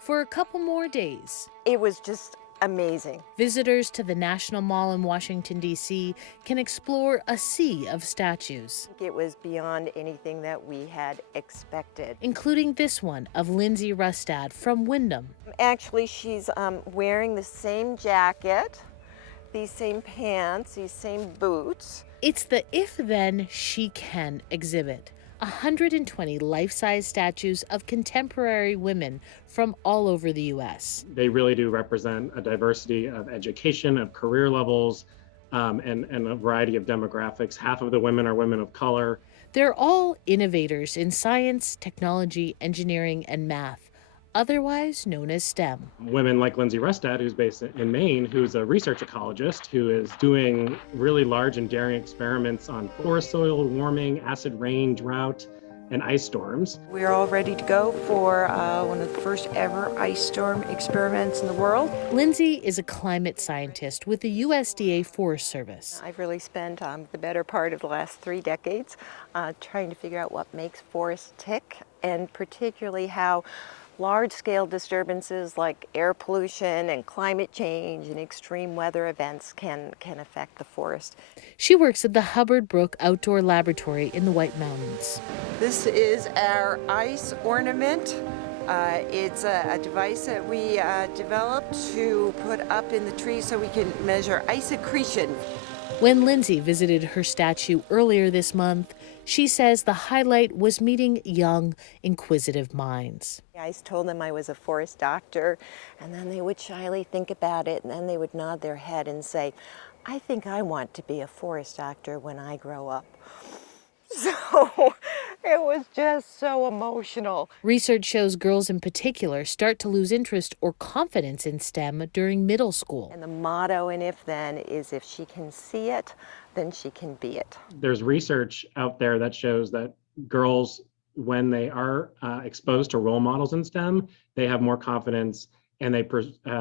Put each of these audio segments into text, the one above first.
for a couple more days. It was just amazing. Visitors to the National Mall in Washington, D.C. can explore a sea of statues, It was beyond anything that we had expected. including this one of Lindsay Rustad from Windham. Actually, she's wearing the same jacket, these same pants, these same boots. It's the If Then She Can exhibit. 120 life-size statues of contemporary women from all over the U.S. They really do represent a diversity of education, of career levels, and a variety of demographics. Half of the women are women of color. They're all innovators in science, technology, engineering, and math, otherwise known as STEM. Women like Lindsay Rustad, who's based in Maine, who's a research ecologist, who is doing really large and daring experiments on forest soil warming, acid rain, drought, and ice storms. We're all ready to go for one of the first ever ice storm experiments in the world. Lindsay is a climate scientist with the USDA Forest Service. I've really spent the better part of the last 3 decades trying to figure out what makes forests tick, and particularly how large-scale disturbances like air pollution and climate change and extreme weather events can affect the forest. She works at the Hubbard Brook Outdoor Laboratory in the White Mountains. This is our ice ornament. It's a device that we developed to put up in the trees so we can measure ice accretion. When Lindsay visited her statue earlier this month, she says the highlight was meeting young, inquisitive minds. I told them I was a forest doctor, and then they would shyly think about it, and then they would nod their head and say, I think I want to be a forest doctor when I grow up. So it was just so emotional. Research shows girls in particular start to lose interest or confidence in STEM during middle school. And the motto in If Then is if she can see it, then she can be it. There's research out there that shows that girls, when they are exposed to role models in STEM, they have more confidence and they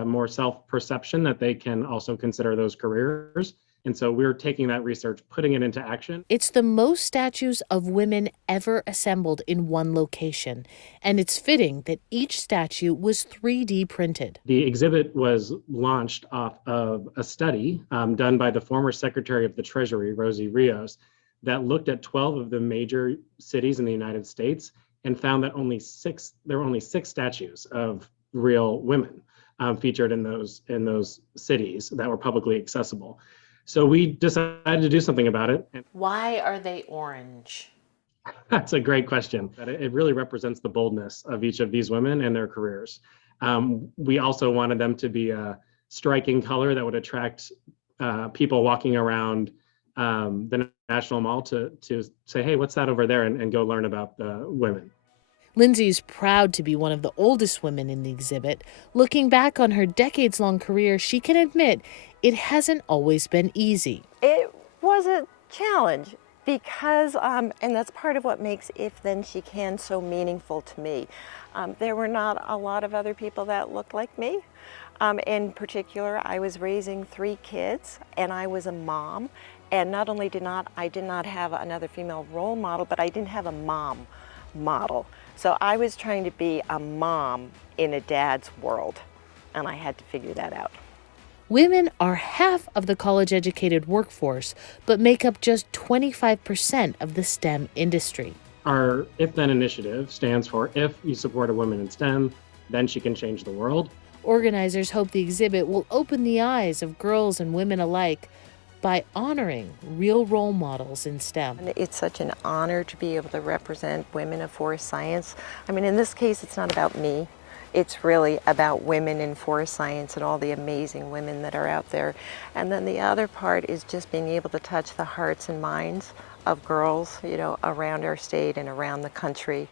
more self-perception that they can also consider those careers. And so we're taking that research, putting it into action. It's the most statues of women ever assembled in one location, and it's fitting that each statue was 3D printed. The exhibit was launched off of a study done by the former Secretary of the Treasury, Rosie Rios, that looked at 12 of the major cities in the United States and found that there were only 6 statues of real women featured in those cities that were publicly accessible. So we decided to do something about it. Why are they orange? That's a great question. It really represents the boldness of each of these women and their careers. We also wanted them to be a striking color that would attract people walking around the National Mall to say, hey, what's that over there? And go learn about the women. Lindsay's proud to be one of the oldest women in the exhibit. Looking back on her decades-long career, she can admit it hasn't always been easy. It was a challenge because, and that's part of what makes If Then She Can so meaningful to me. There were not a lot of other people that looked like me. In particular, I was raising 3 kids and I was a mom. And not only did I not have another female role model, but I didn't have a mom model. So I was trying to be a mom in a dad's world, and I had to figure that out. Women are half of the college-educated workforce, but make up just 25% of the STEM industry. Our If Then initiative stands for if you support a woman in STEM, then she can change the world. Organizers hope the exhibit will open the eyes of girls and women alike by honoring real role models in STEM. And it's such an honor to be able to represent women of forest science. I mean, in this case, it's not about me. It's really about women in forest science and all the amazing women that are out there. And then the other part is just being able to touch the hearts and minds of girls, around our state and around the country.